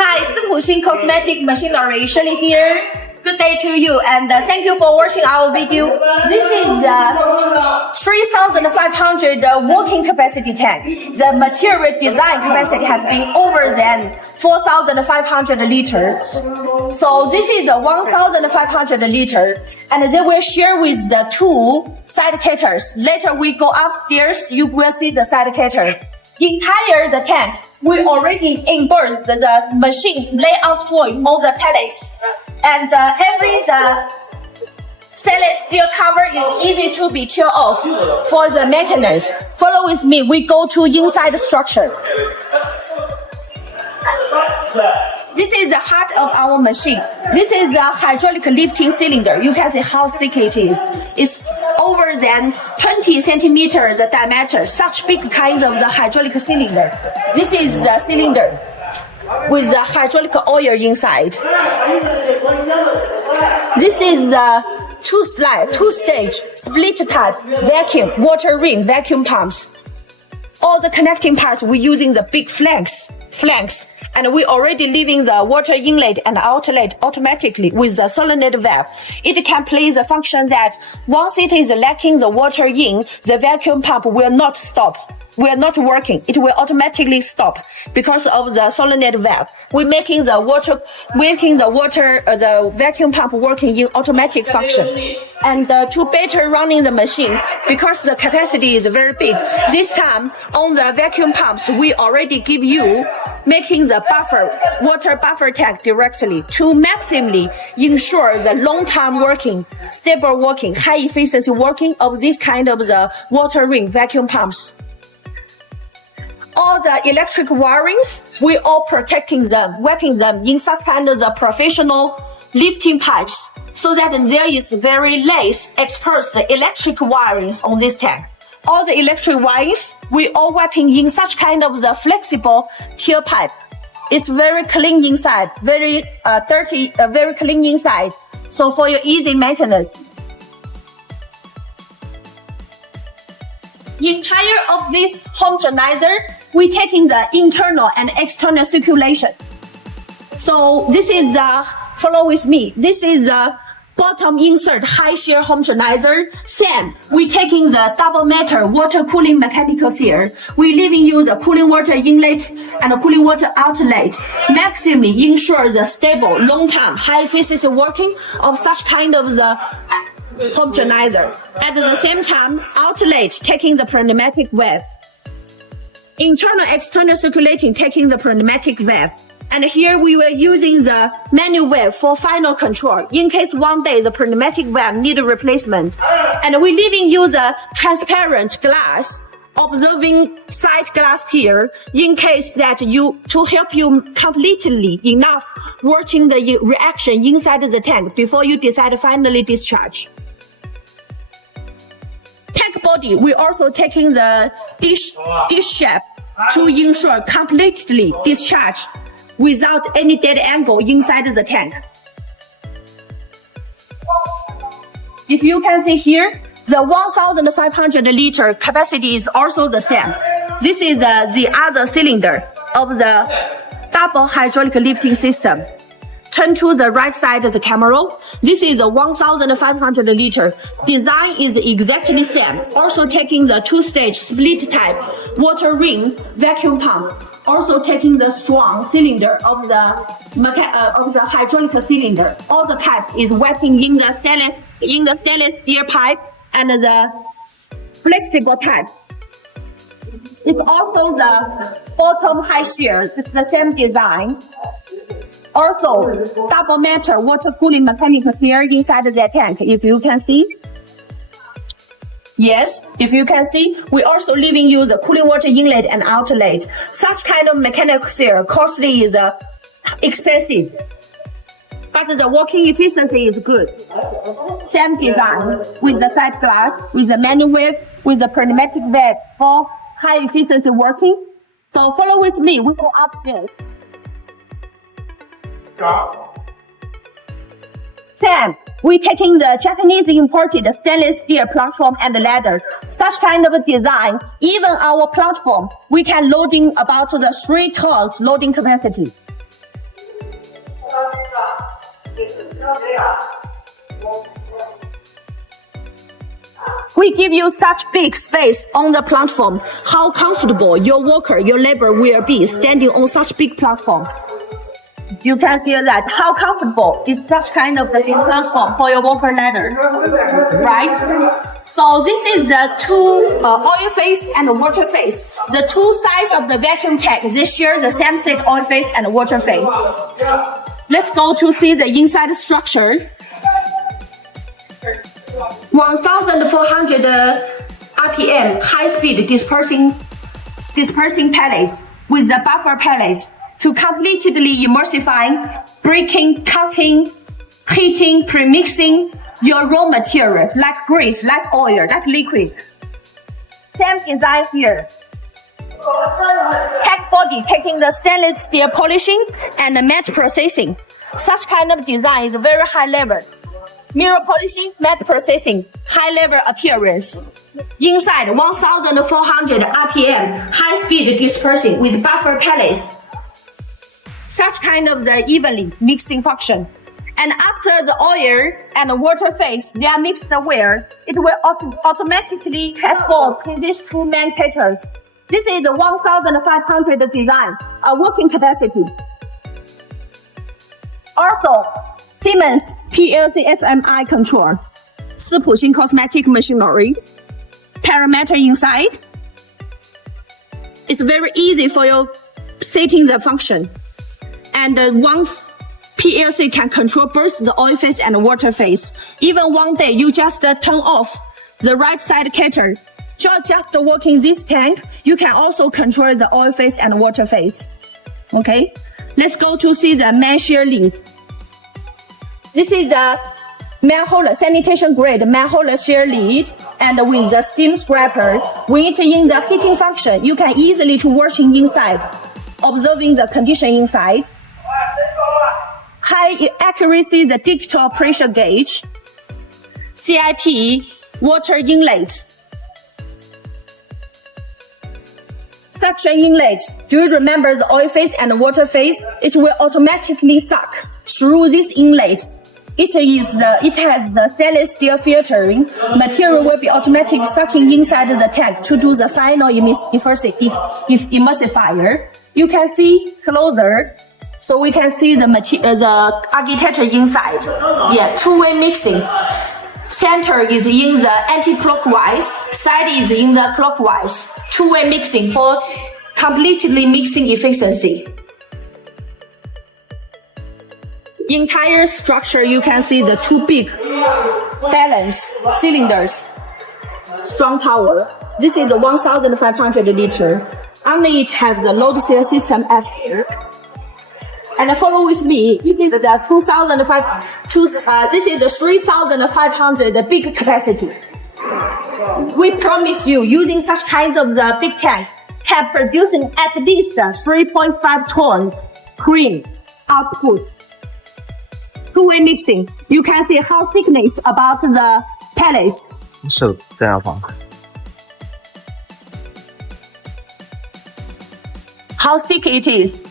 Hi, Sipuxin Cosmetic Machinery, Shirley here. Good day to you and thank you for watching our video. This is the 3,500 working capacity tank. The material design capacity has been over than 4,500 liters. So this is the 1,500 liter and they will share with the two side cutters. Later we go upstairs, you will see the side cutter. Entire the tank, we already inboard the machine layout foil all the pellets. And every stainless steel cover is easy to be peeled off for the maintenance. Follow with me, we go to inside the structure. This is the heart of our machine. This is the hydraulic lifting cylinder. You can see how thick it is. It's over than 20 centimeters the diameter. Such big kinds of the hydraulic cylinder. This is the cylinder with the hydraulic oil inside. This is the two-stage split type vacuum water ring vacuum pumps. All the connecting parts we're using the big flanks. And we already leaving the water inlet and outlet automatically with the solenoid valve. It can play the function that once it is lacking the water in, the vacuum pump will not stop. We are not working. It will automatically stop because of the solenoid valve. We're making the vacuum pump working in automatic function. And to better running the machine, because the capacity is very big, this time on the vacuum pumps, we already give you making the water buffer tank directly to maximally ensure the long-term working, stable working, high efficiency working of this kind of the water ring vacuum pumps. All the electric wirings, we all protecting them, wrapping them in such kind of the professional lifting pipes so that there is very less exposed the electric wirings on this tank. All the electric wirings, we all wrapping in such kind of the flexible tear pipe. It's very clean inside, very dirty, very clean inside. So for your easy maintenance. Entire of this homogenizer, we're taking the internal and external circulation. So this is follow with me. This is the bottom insert high shear homogenizer. Same, we're taking the double meter water cooling mechanical seal. We're leaving you the cooling water inlet and cooling water outlet. Maximally ensure the stable, long-term, high efficiency working of such kind of the homogenizer. At the same time, outlet taking the pneumatic valve. Internal, external circulating taking the pneumatic valve. And here we were using the manual valve for final control in case one day the pneumatic valve need a replacement. And we're leaving you the transparent glass, observing side glass here in case that to help you completely enough watching the reaction inside the tank before you decide to finally discharge. Tank body, we also taking the dish shape to ensure completely discharge without any dead angle inside the tank. If you can see here, the 1,500 liter capacity is also the same. This is the other cylinder of the double hydraulic lifting system. Turn to the right side of the camera. This is the 1,500 liter. Design is exactly same. Also taking the two-stage split type water ring vacuum pump. Also taking the strong cylinder of the hydraulic cylinder. All the pipes is wrapping in the stainless steel pipe and the flexible type. It's also the bottom high shear. It's the same design. Also, double meter water cooling mechanical seal inside the tank, if you can see. Yes, if you can see, we also leaving you the cooling water inlet and outlet. Such kind of mechanical seal costly is expensive, but the working efficiency is good. Same design with the side glass, with the manual valve, with the pneumatic valve for high efficiency working. So follow with me, we go upstairs. Sam, we're taking the Japanese imported stainless steel platform and ladder. Such kind of design, even our platform, we can loading about the 3 tons loading capacity. We give you such big space on the platform. How comfortable your worker, your labor will be standing on such big platform. You can feel that how comfortable is such kind of platform for your worker ladder, right? So this is the two oil phase and water phase. The two sides of the vacuum tank, they share the same set oil phase and water phase. Let's go to see the inside structure. 1,400 RPM high-speed dispersing pellets with the buffer pellets to completely emulsifying, breaking, cutting, heating, premixing your raw materials like grease, like oil, like liquid. Same design here. Tech body taking the stainless steel polishing and the matte processing. Such kind of design is very high level. Mirror polishing, matte processing, high level appearance. Inside 1,400 RPM, high speed dispersing with buffer pellets. Such kind of the evenly mixing function. And after the oil and the water phase, they are mixed well, it will also automatically transport to these two main caters. This is the 1,500 design, a working capacity. Also, Siemens PLC HMI control, 斯普星 cosmetic machinery, parameter inside. It's very easy for you setting the function. And one PLC can control both the oil phase and water phase. Even one day, you just turn off the right side cater. Just working this tank, you can also control the oil phase and water phase. Okay, let's go to see the main shear lead. This is the manhole sanitation grade manhole shear lead, and with the steam scraper. When it's in the heating function, you can easily to working inside, observing the condition inside. High accuracy, the digital pressure gauge, CIP, water inlet. Such an inlet, do you remember the oil phase and the water phase? It will automatically suck through this inlet. It has the stainless steel filtering. Material will be automatically sucking inside the tank to do the final emulsifier. You can see closer. So we can see the architecture inside. Yeah, two-way mixing. Center is in the anti-clockwise, side is in the clockwise. Two-way mixing for completely mixing efficiency. Entire structure, you can see the two big balance cylinders. Strong power. This is the 1,500 liter. Only it has the load cell system at here. And follow with me. It is the this is the 3,500 big capacity. We promise you, using such kinds of the big tank, can producing at least 3.5 tons cream output. Two-way mixing. You can see how thickness about the pellets. So, 这样放。 How thick it is.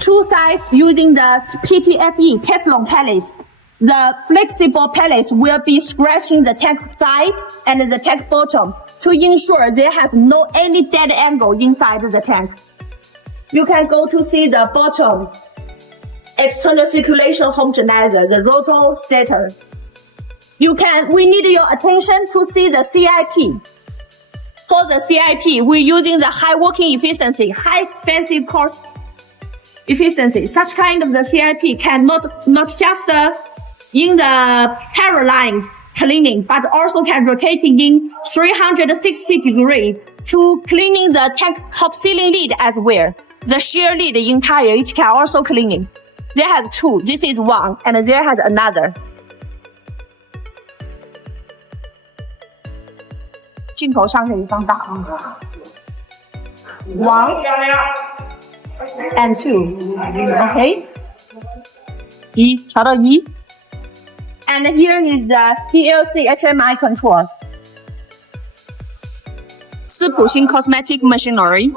Two sides using the PTFE Teflon pellets. The flexible pellets will be scratching the tank side and the tank bottom to ensure there has no any dead angle inside the tank. You can go to see the bottom external circulation homogenizer, the rotostator. We need your attention to see the CIP. For the CIP, we're using the high working efficiency, high expensive cost efficiency. Such kind of the CIP can not just in the parallel cleaning, but also can rotating in 360 degrees to cleaning the tank top sealing lid as well. The shear lid entire, it can also cleaning. There has two. This is one, and there has another. 镜头上可以放大啊。One and two. Okay. 一，调到一。And here is the PLC HMI control. 斯普星 cosmetic machinery.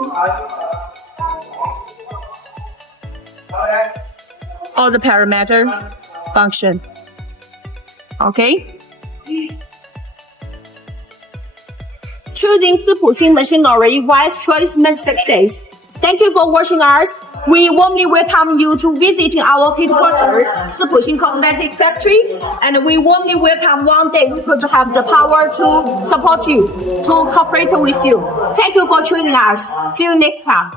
all the parameter function. Okay. Choosing 斯普新 machinery, wise choice makes success. Thank you for watching us. We warmly welcome you to visiting our headquarters, 斯普新 Cosmetic Factory, and we warmly welcome one day we could have the power to support you, to cooperate with you. Thank you for joining us. See you next time.